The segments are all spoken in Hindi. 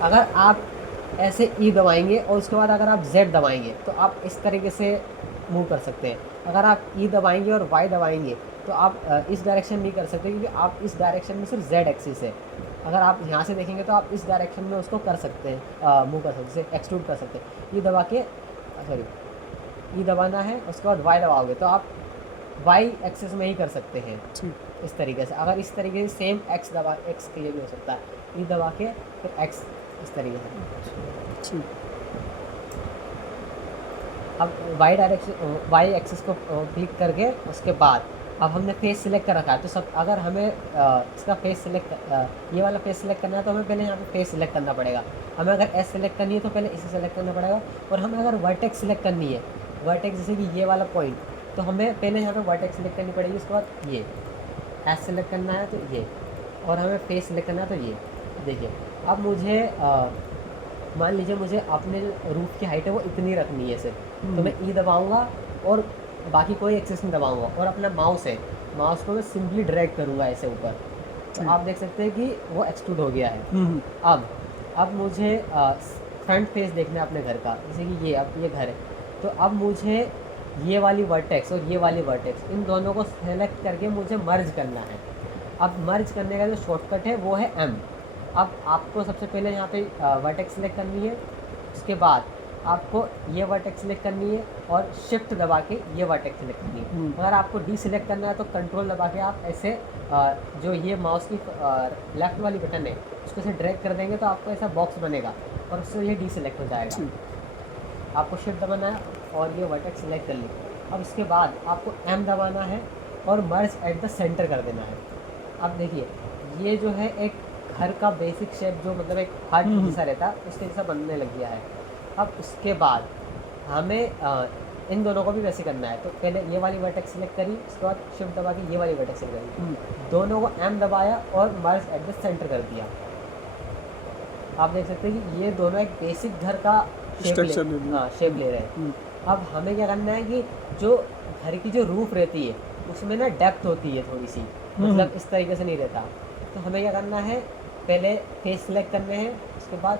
अगर आप ऐसे ई दबाएंगे और उसके बाद अगर आप जेड दबाएंगे तो आप इस तरीके से मूव कर सकते हैं। अगर आप ई दबाएंगे और वाई दबाएंगे तो आप इस डायरेक्शन नहीं कर सकते, क्योंकि आप इस डायरेक्शन में सिर्फ जेड एक्सिस है। अगर आप यहाँ से देखेंगे तो आप इस डायरेक्शन में उसको कर सकते हैं, मूव कर सकते हैं, जैसे एक्सट्रूड कर सकते हैं। ई दबा के, सॉरी, ई दबाना है, उसके बाद वाई दबाओगे तो आप वाई एक्सिस में ही कर सकते हैं ठीक इस तरीके से। अगर इस तरीके से सेम एक्स दबा, एक्स के लिए भी हो सकता है, ई दबा के फिर एक्स, इस तरीके से। ठीक। अब वाई डायरेक्शन, वाई एक्सिस को क्लिक करके उसके बाद अब हमने फेस सिलेक्ट कर रखा है, तो सब अगर हमें इसका फेस सिलेक्ट, ये वाला फेस सिलेक्ट करना है तो हमें पहले यहाँ पे फेस सिलेक्ट करना पड़ेगा। हमें अगर एस सिलेक्ट करनी है तो पहले इसे सिलेक्ट करना पड़ेगा। और हमें अगर वर्टेक्स सिलेक्ट करनी है, वर्टेक्स जैसे कि ये वाला पॉइंट, तो हमें पहले यहाँ पे वर्टेक्स सिलेक्ट करनी पड़ेगी। उसके बाद ये एस सिलेक्ट करना है तो ये, और हमें फेस सिलेक्ट करना है तो ये। देखिए अब मुझे मान लीजिए मुझे अपने रूफ की हाइट है वो इतनी रखनी है सिर्फ, तो मैं ई दबाऊंगा और बाकी कोई एक्सेस नहीं दबाऊंगा, और अपना माउस है, माउस को मैं सिंपली ड्रैग करूंगा ऐसे ऊपर, तो आप देख सकते हैं कि वो एक्सट्रूड हो गया है। अब मुझे फ्रंट फेस देखना है अपने घर का, जैसे कि ये, अब ये घर है, तो अब मुझे ये वाली वर्टेक्स और ये वाली वर्टेक्स, इन दोनों को सेलेक्ट करके मुझे मर्ज करना है। अब मर्ज करने का जो शॉर्टकट है वो है एम। अब आपको सबसे पहले यहाँ पे वर्टेक्स सेलेक्ट करनी है, उसके बाद आपको ये वर्टेक्स सेलेक्ट करनी है और शिफ्ट दबा के ये वर्टेक्स सेलेक्ट करनी है। अगर आपको डी सेलेक्ट करना है तो कंट्रोल दबा के आप ऐसे जो ये माउस की लेफ़्ट वाली बटन है उसको ऐसे ड्रैग कर देंगे तो आपको ऐसा बॉक्स बनेगा और उससे ये डी सेलेक्ट हो जाएगा। आपको शिफ्ट दबाना है और ये वर्टेक्स सेलेक्ट कर ली। अब इसके बाद आपको एम दबाना है और मर्ज एट द सेंटर कर देना है। अब देखिए ये जो है एक घर का बेसिक शेप, जो मतलब एक हार्ट जैसा रहता है उसके जैसा बनने लग गया है। अब उसके बाद हमें इन दोनों को भी वैसे करना है, तो पहले ये वाली वर्टेक्स सेलेक्ट करी, उसके बाद शिफ्ट दबा के ये वाली वर्टेक्स सेलेक्ट करी, दोनों को एम दबाया और मर्ज एट द सेंटर कर दिया। आप देख सकते हैं कि ये दोनों एक बेसिक घर का शेप ले रहे हैं। अब हमें क्या करना है कि जो घर की जो रूफ रहती है उसमें ना डेप्थ होती है थोड़ी सी, मतलब इस तरीके से नहीं रहता। तो हमें क्या करना है, पहले फेस सिलेक्ट करने हैं, उसके बाद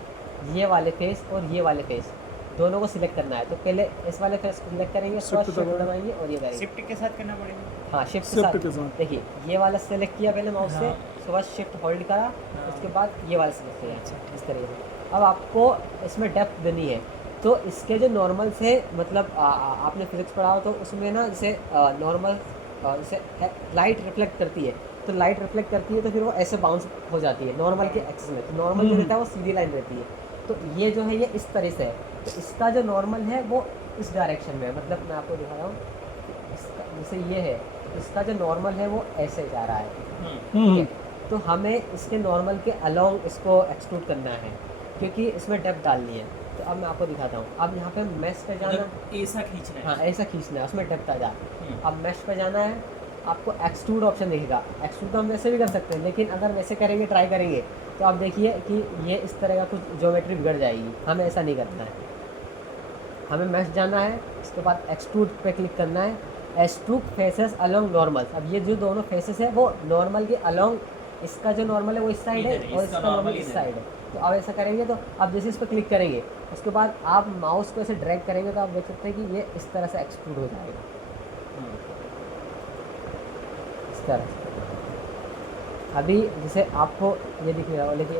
ये वाले फेस और ये वाले फेस दोनों को सिलेक्ट करना है। तो पहले इस वाले फेस को सिलेक्ट करेंगे, उसके बाद शिफ्ट दबाएंगे और ये करेंगे। शिफ्ट के साथ करना पड़ेगा। हाँ, शिफ्ट के साथ। देखिए ये वाला सेलेक्ट किया पहले माउस से, उसके बाद शिफ्ट होल्ड करा, उसके बाद ये वाला सेलेक्ट किया, इस तरीके से। अब आपको इसमें डेप्थ देनी है, तो इसके जो नॉर्मल से, मतलब आपने फिजिक्स पढ़ा हो तो उसमें ना जैसे नॉर्मल जैसे लाइट रिफ्लेक्ट करती है, तो लाइट रिफ्लेक्ट करती है तो फिर वो ऐसे बाउंस हो जाती है नॉर्मल के एक्सिस में। तो नॉर्मल जो रहता है वो सीधी लाइन रहती है, तो ये जो है ये इस तरह से है। तो इसका जो नॉर्मल है वो इस डायरेक्शन में है, मतलब मैं आपको दिखा रहा हूँ, इसका जैसे ये है, इसका जो नॉर्मल है वो ऐसे जा रहा है, ठीक है। तो हमें इसके नॉर्मल के अलोंग इसको एक्सट्रूड करना है, क्योंकि इसमें डेप्थ डालनी है। तो अब मैं आपको दिखाता हूँ। अब यहाँ पे मैश पे जाना, ऐसा खींचना है। हाँ ऐसा खींचना है, उसमें डेप्थ आ जा। अब मैश पे जाना है, आपको एक्सट्रूड ऑप्शन दिखेगा। एक्सट्रूड तो हम वैसे भी कर सकते हैं, लेकिन अगर वैसे करेंगे, ट्राई करेंगे, तो आप देखिए कि ये इस तरह का कुछ ज्योमेट्री बिगड़ जाएगी। हमें ऐसा नहीं करना है, हमें मैश जाना है, उसके बाद एक्सट्रूड पे क्लिक करना है, एक्सट्रूड फेसेस अलोंग नॉर्मल। अब ये जो दोनों फेसेस है वो नॉर्मल के अलोंग, इसका जो नॉर्मल है वो इस साइड है और इसका नॉर्मल इस साइड है। तो अब ऐसा करेंगे, तो अब जैसे इस पर क्लिक करेंगे उसके बाद आप माउस को ऐसे ड्रैग करेंगे तो आप देख सकते हैं कि ये इस तरह से एक्सट्रूड हो जाएगा, इस तरह से। अभी जैसे आपको ये दिख रहा हो, लेकिन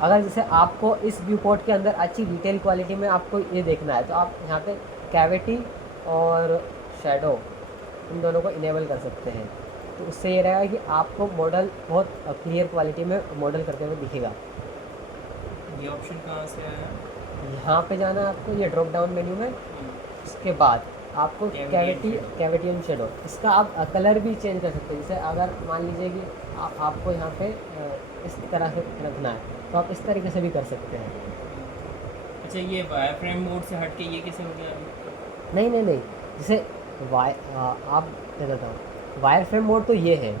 अगर जैसे आपको इस व्यू पोर्ट के अंदर अच्छी डिटेल क्वालिटी में आपको ये देखना है, तो आप यहाँ पे कैविटी और शैडो इन दोनों को इनेबल कर सकते हैं। तो उससे ये रहेगा कि आपको मॉडल बहुत क्लियर क्वालिटी में मॉडल करते हुए दिखेगा। ये ऑप्शन कहाँ से आया? यहाँ पे जाना है आपको, ये ड्रॉप डाउन मेन्यू में। उसके बाद आपको कैविटी एंड शेडो, इसका आप कलर भी चेंज कर सकते हैं। जैसे अगर मान लीजिए कि आपको यहाँ पे इस तरह से रखना है, तो आप इस तरीके से भी कर सकते हैं। अच्छा, ये वायर फ्रेम मोड से हट के ये कैसे हो गया? नहीं, जैसे आप दे देता हूँ, वायर फ्रेम मोड तो ये है,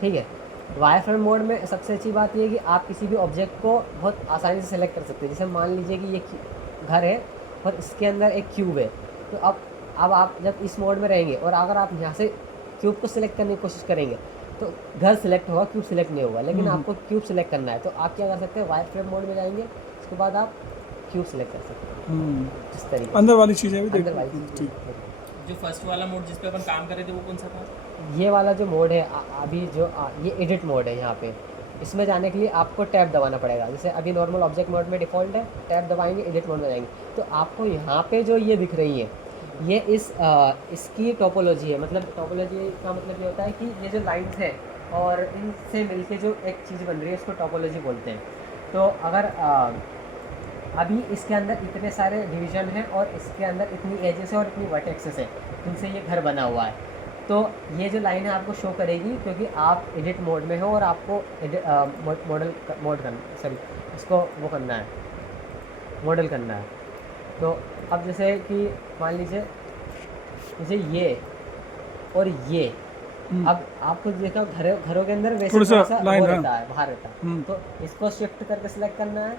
ठीक है। वायर फ्रेम मोड में सबसे अच्छी बात ये है कि आप किसी भी ऑब्जेक्ट को बहुत आसानी से सेलेक्ट कर सकते हैं। जैसे मान लीजिए कि ये घर है और इसके अंदर एक क्यूब है, तो अब आप जब इस मोड में रहेंगे और अगर आप यहाँ से क्यूब को सिलेक्ट करने की कोशिश करेंगे तो घर सिलेक्ट होगा, क्यूब सिलेक्ट नहीं होगा। लेकिन हम्म। आपको क्यूब सिलेक्ट करना है तो आप क्या कर सकते हैं, वायर फ्रेम मोड में जाएंगे, उसके बाद आप क्यूब सिलेक्ट कर सकते हैं इस तरीके अंदर वाली चीज़ें भी से। अंदर देखो। वाली चीज़ ठीक। जो फर्स्ट वाला मोड जिस पे अपन काम कर रहे थे वो कौन सा था? ये वाला जो मोड है अभी जो ये एडिट मोड है यहाँ पे, इसमें जाने के लिए आपको टैब दबाना पड़ेगा। जैसे अभी नॉर्मल ऑब्जेक्ट मोड में डिफ़ॉल्ट है, टैब दबाएंगे एडिट मोड में जाएंगे तो आपको यहाँ पे जो ये दिख रही है ये इसकी टोपोलॉजी है। मतलब टोपोलॉजी का मतलब ये होता है कि ये जो लाइन्स है और इनसे मिलके जो एक चीज़ बन रही है इसको टोपोलॉजी बोलते हैं। तो अगर अभी इसके अंदर इतने सारे डिवीज़न हैं और इसके अंदर इतनी एजेस है और इतनी वर्टेक्सेस है जिनसे ये घर बना हुआ है, तो ये जो लाइन है आपको शो करेगी क्योंकि आप एडिट मोड में हो और आपको मोड करना, सॉरी इसको वो करना है, मॉडल करना है। तो अब जैसे कि मान लीजिए मुझे ये और ये, अब आपको देखा घरों के अंदर वैसे थोड़ा सा थोड़ा सा line वो है। रहता है, बाहर रहता है, तो इसको शिफ्ट करके सिलेक्ट करना है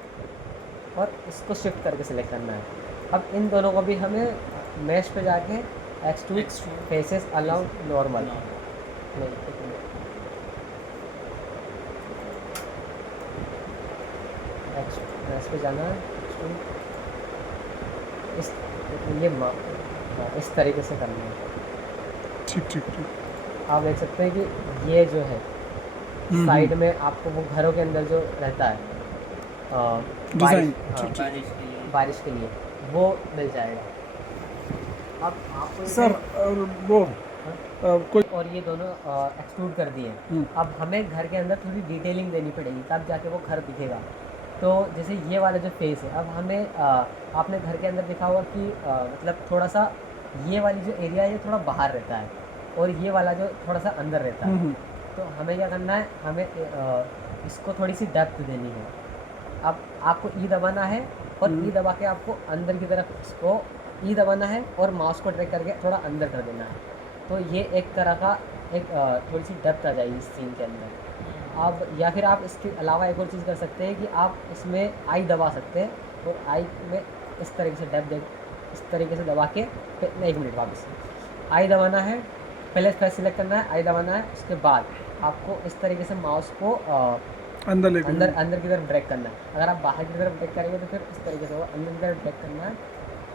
और इसको शिफ्ट करके सिलेक्ट करना है। अब इन दोनों को भी हमें मैश पे जाके extrude Extrude faces along normal, mesh पे जाना है extrude, इस ये इस तरीके से करना है। ठीक ठीक ठीक। आप देख सकते हैं कि ये जो है साइड में आपको वो घरों के अंदर जो रहता है डिज़ाइन। बारिश के लिए। बारिश के लिए वो मिल जाएगा। अब आपको इसे- सर और वो कोई और ये दोनों एक्सट्रूड कर दिए। अब हमें घर के अंदर थोड़ी डिटेलिंग देनी पड़ेगी तब जाके वो घर दिखेगा। तो जैसे ये वाला जो फेस है, अब हमें आपने घर के अंदर देखा होगा कि मतलब थोड़ा सा ये वाली जो एरिया है ये थोड़ा बाहर रहता है और ये वाला जो थोड़ा सा अंदर रहता है। तो हमें क्या करना है, हमें इसको थोड़ी सी डेप्थ देनी है। अब आपको ई दबाना है और ई दबा के आपको अंदर की तरफ इसको ई दबाना है और माउस को ड्रैग करके थोड़ा अंदर कर देना है। तो ये एक तरह का एक थोड़ी सी डेप्थ आ जाएगी इस सीन के अंदर। अब या फिर आप इसके अलावा एक और चीज़ कर सकते हैं कि आप इसमें आई दबा सकते हैं और आई में इस तरीके से डेप्थ इस तरीके से दबा के फिर एक मिनट वापस आई दबाना है, पहले फेस सिलेक्ट करना है, आई दबाना है, उसके बाद आपको इस तरीके से माउस को अंदर लेके अंदर की तरफ ड्रैग करना है। अगर आप बाहर की तरफ ड्रैग करेंगे तो फिर इस तरीके से वो अंदर की तरफ ड्रैग करना है।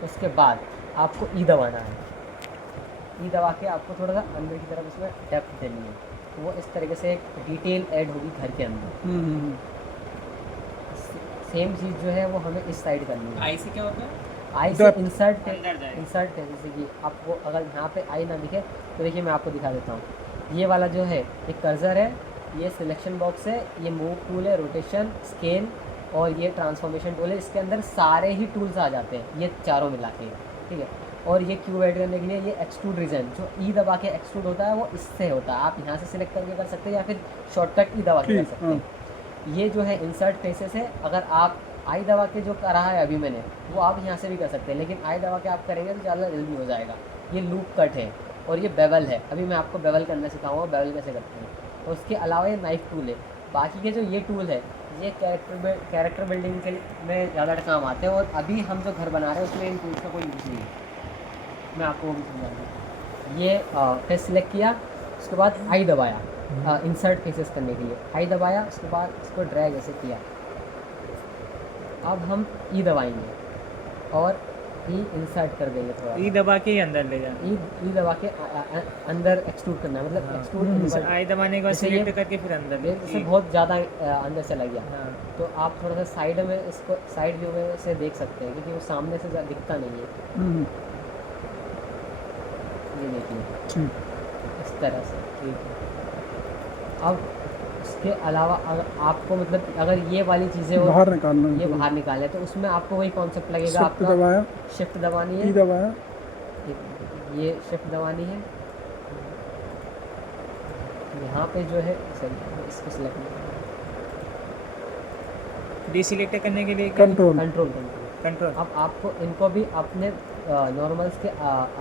उसके बाद आपको ई दबाना है, ई दबा के आपको थोड़ा सा अंदर की तरफ उसमें डेप्थ देनी है। तो वो इस तरीके से एक डिटेल ऐड होगी घर के अंदर। सेम चीज़ जो है वो हमें इस साइड करनी है। आई से क्या होता है? आई से Depth. इंसर्ट अंदर जाएगा। इंसर्ट है, जैसे कि आपको अगर यहाँ पे आई ना दिखे तो देखिए मैं आपको दिखा देता हूँ। ये वाला जो है ये कर्सर है, ये सिलेक्शन बॉक्स है, ये मूव टूल है, रोटेशन, स्केल और ये ट्रांसफॉर्मेशन टूल है। इसके अंदर सारे ही टूल्स आ जाते हैं, ये चारों मिला के, ठीक है। और ये क्यूब ऐड करने के लिए ये एक्सट्रूड रीजन जो ई दबा के एक्सट्रूड होता है वो इससे होता है। आप यहाँ से सिलेक्ट करके कर सकते हैं या फिर शॉर्टकट ई दबा के कर ठीक, सकते हैं। ये जो है इंसर्ट फेसेस है, अगर आप आई दबा के जो करा है अभी मैंने वो आप यहाँ से भी कर सकते हैं, लेकिन आई दबा के आप करेंगे तो ज़्यादा जल्दी हो जाएगा। ये लूप कट है और ये बेवल है, अभी मैं आपको बेवल करना सिखाऊंगा, बेवल कैसे करते हैं। और उसके अलावा ये नाइफ टूल है। बाकी के जो ये टूल है ये कैरेक्टर बिल्डिंग के में ज़्यादा काम आते हैं और अभी हम जो घर बना रहे हैं उसमें इन टूल्स का कोई यूज़ नहीं है। मैं आपको वो भी समझाऊंगा। ये फेस सिलेक्ट किया, उसके बाद आई दबाया इंसर्ट फेसेस करने के लिए, आई दबाया, उसके बाद इसको ड्रैग ऐसे किया। अब हम ई दबाएंगे और ई इंसर्ट कर देंगे थोड़ा, ई दबा के ही अंदर ले जाना। ई दबा के अंदर एक्सट्रूड करना है, मतलब एक्सट्रूड आई दबाने के बाद जैसे ये- सिलेक्ट करके फिर अंदर जैसे बहुत ज़्यादा अंदर चला गया हाँ। तो आप थोड़ा सा साइड में इसको साइड व्यू में से देख सकते हैं क्योंकि वो सामने से दिखता नहीं है। ये देखिए इस तरह से, ठीक है। अब इसके अलावा अगर आपको मतलब अगर ये वाली चीज़ें बाहर निकालना है। ये बाहर निकाले तो उसमें आपको वही कॉन्सेप्ट लगेगा। शिफ्ट आपका दबाया, शिफ्ट दबानी ई है, दबाया, ये शिफ्ट दबानी है, यहाँ पे जो है सही इसको सिलेक्ट डिसिलेक्ट करने के लिए क्या? कंट्रोल। कंट्रोल। कंट्रोल। अब आपको इनको भी अपने नॉर्मल्स के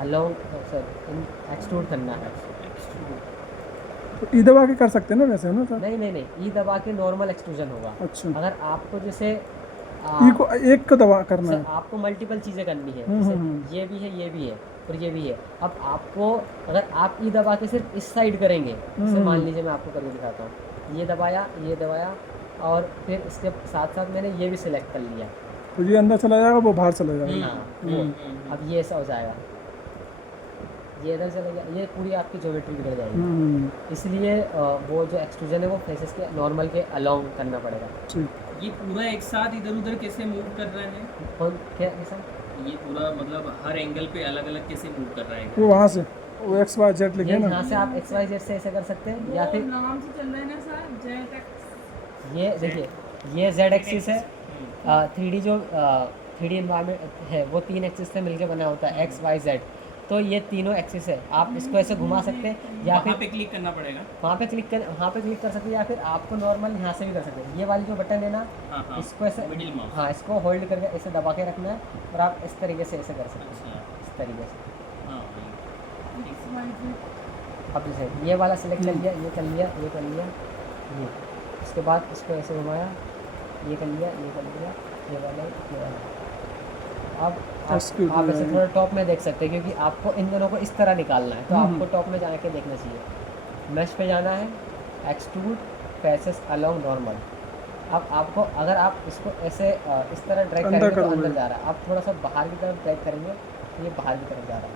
अलोंग सर एक्सट्रूड करना है। तो ई दबा के कर सकते हैं ना वैसे, है ना सर? नहीं, ई दबा के नॉर्मल एक्सट्रूजन होगा। अच्छा, अगर आपको जैसे ई को एक को दबा करना सर है। आपको मल्टीपल चीज़ें करनी है, हम्म, जैसे हम्म, ये भी है, ये भी है, और ये भी है। अब आपको अगर आप ई दबा के सिर्फ इस साइड करेंगे, जैसे मान लीजिए मैं आपको करके दिखाता हूँ, ये दबाया और फिर इसके साथ साथ मैंने ये भी सिलेक्ट कर लिया। तो ये अंदर चला जाएगा, वो बाहर चला जाएगा। हाँ वो अब ये ऐसा हो जाएगा, ये इधर चला गया, ये पूरी आपकी ज्योमेट्री बिगड़ जाएगी। इसलिए वो जो एक्सट्रूजन है वो फेसेस के नॉर्मल के अलोंग करना पड़ेगा। ठीक। ये पूरा एक साथ इधर उधर कैसे मूव कर रहा है? कौन क्या कैसा? ये पूरा मतलब हर एंगल पे अलग अलग कैसे मूव कर रहा है? वो वहाँ से वो XYZ लिखे ये ना। यहाँ से आप XYZ से ऐसे कर सकते हैं, या फिर नाम से चल रहा है ना सर, ZX। ये देखिए, ये Z एक्सिस है। 3D जो 3D इन्वायरमेंट है वो 3 एक्सिस से मिलके बना होता है, X Y Z। तो ये तीनों एक्सिस है, आप इसको ऐसे घुमा सकते हैं या वहाँ फिर पे क्लिक करना पड़ेगा। वहाँ पे क्लिक कर सकते हैं, या फिर आपको नॉर्मल यहाँ से भी कर सकते हैं। ये वाली जो बटन है ना, हाँ इसको ऐसे मिडिल माउस। हाँ इसको होल्ड करके ऐसे दबा के रखना है और आप इस तरीके से ऐसे कर सकते हैं, अच्छा इस तरीके से। हाँ अब जैसे ये वाला सिलेक्ट कर लिया, ये कर लिया, ये उसके बाद इसको ऐसे घुमाया, ये कर लिया, ये वाला। अब आप ऐसे थोड़ा टॉप में देख सकते हैं, क्योंकि आपको इन दोनों को इस तरह निकालना है, तो आपको टॉप में जाके देखना चाहिए। मैश पे जाना है, एक्सट्रूड फेसेस अलोंग नॉर्मल। अब आपको अगर आप इसको ऐसे इस तरह ड्रैग अंदर करेंगे तो करोगे। अंदर जा रहा है, आप थोड़ा सा बाहर की तरफ ड्रैग करेंगे तो ये बाहर की तरफ जा रहा है।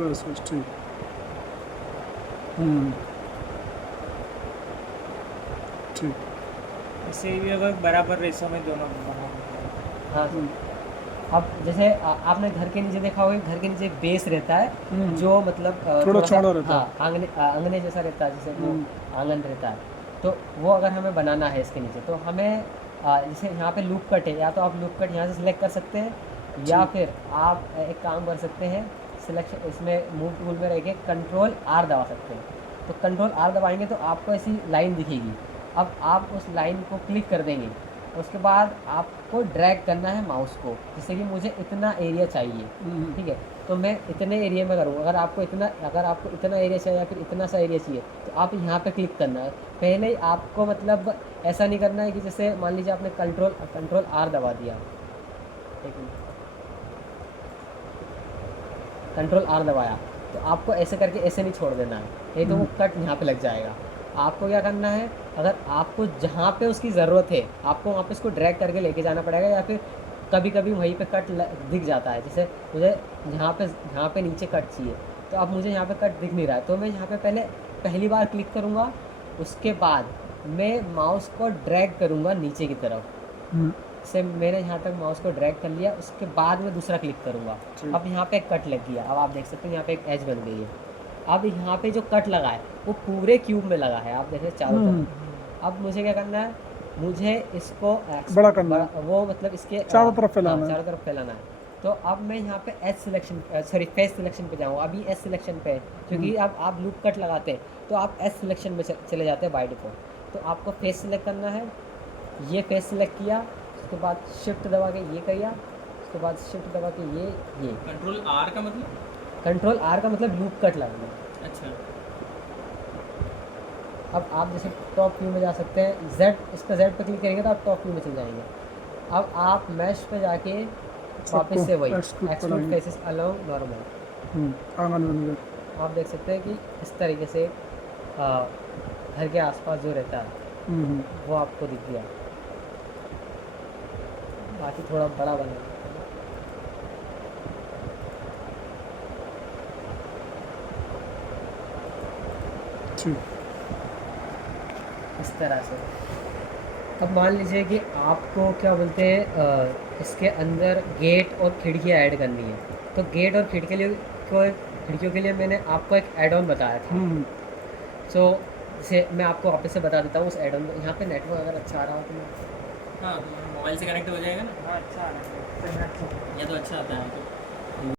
बस ठीक। ठीक। इससे भी अगर बराबर रेशो में दोनों हाँ अब जैसे आपने घर के नीचे देखा होगा, घर के नीचे बेस रहता है जो मतलब थोड़ा सा- चौड़ा रहता है। हाँ आंगने जैसा रहता है, जैसे वो आंगन रहता है। तो वो अगर हमें बनाना है इसके नीचे, तो हमें जैसे यहाँ पे लूप कट है, या तो आप लूप कट यहाँ से सिलेक्ट कर सकते हैं, या फिर आप एक काम कर सकते हैं, सिलेक्शन इसमें मूव टूल में रह के कंट्रोल R दबा सकते हैं। तो कंट्रोल R दबाएंगे तो आपको ऐसी लाइन दिखेगी। अब आप उस लाइन को क्लिक कर देंगे, उसके बाद आपको ड्रैग करना है माउस को, जैसे कि मुझे इतना एरिया चाहिए, ठीक है, तो मैं इतने एरिया में करूँगा। अगर आपको इतना एरिया चाहिए या फिर इतना सा एरिया चाहिए, तो आप यहाँ पे क्लिक करना है। पहले ही आपको मतलब ऐसा नहीं करना है कि जैसे मान लीजिए आपने कंट्रोल R दबा दिया, एक मिनट, कंट्रोल R दबाया, तो आपको ऐसे करके ऐसे नहीं छोड़ देना है, नहीं तो वो कट यहाँ पे लग जाएगा। आपको क्या करना है, अगर आपको जहाँ पे उसकी ज़रूरत है आपको वहाँ पे इसको ड्रैग करके लेके जाना पड़ेगा, या फिर कभी कभी वहीं पे कट दिख जाता है। जैसे मुझे यहाँ पे नीचे कट चाहिए, तो अब मुझे यहाँ पे कट दिख नहीं रहा है, तो मैं यहाँ पे पहली बार क्लिक करूँगा, उसके बाद मैं माउस को ड्रैग करूँगा नीचे की तरफ से। मैंने यहाँ तक माउस को ड्रैग कर लिया, उसके बाद मैं दूसरा क्लिक करूँगा। अब यहाँ पे एक कट लग गया, अब आप देख सकते हैं यहाँ पे एक एज बन गई है। अब यहाँ पे जो कट लगा है वो पूरे क्यूब में लगा है, आप देख रहे हैं चारों तरफ। अब मुझे क्या करना है, मुझे इसको बड़ा करना है। वो मतलब इसके चारों तरफ फैलाना है। चारों तरफ फैलाना है। तो अब मैं यहाँ पे फेस सिलेक्शन पे जाऊँगा। अभी एस सिलेक्शन पे है, क्योंकि अब आप लूप कट लगाते हैं तो आप एस सिलेक्शन में चले जाते हैं बाय डिफॉल्ट। तो आपको फेस सिलेक्ट करना है, ये फेस सिलेक्ट किया, उसके बाद शिफ्ट दबा के ये किया, उसके बाद शिफ्ट दबा के ये कंट्रोल R का मतलब? कंट्रोल R का मतलब लूप कट लगाना। अच्छा अब आप जैसे टॉप व्यू में जा सकते हैं, इस पर Z पे क्लिक करेंगे तो आप टॉप व्यू में चल जाएंगे। अब आप मैश पे जाके वापस से वही एक्सट्रूड फेसेस अलोंग नॉर्मल, आंगन बन गया। आप देख सकते हैं कि इस तरीके से घर के आसपास जो रहता है वो आपको दिख गया। बाकी थोड़ा बड़ा बना, इस तरह से। अब मान लीजिए कि आपको क्या बोलते हैं, इसके अंदर गेट और खिड़कियाँ ऐड करनी है, तो गेट और खिड़कियों के लिए मैंने आपको एक एड ऑन बताया था। सो जैसे मैं आपको वापस से बता देता हूँ उस एड ऑन। यहाँ पे नेटवर्क अगर अच्छा आ रहा हो तो मैं हाँ मोबाइल से कनेक्ट हो जाएगा ना। हाँ अच्छा ये तो अच्छा आता है।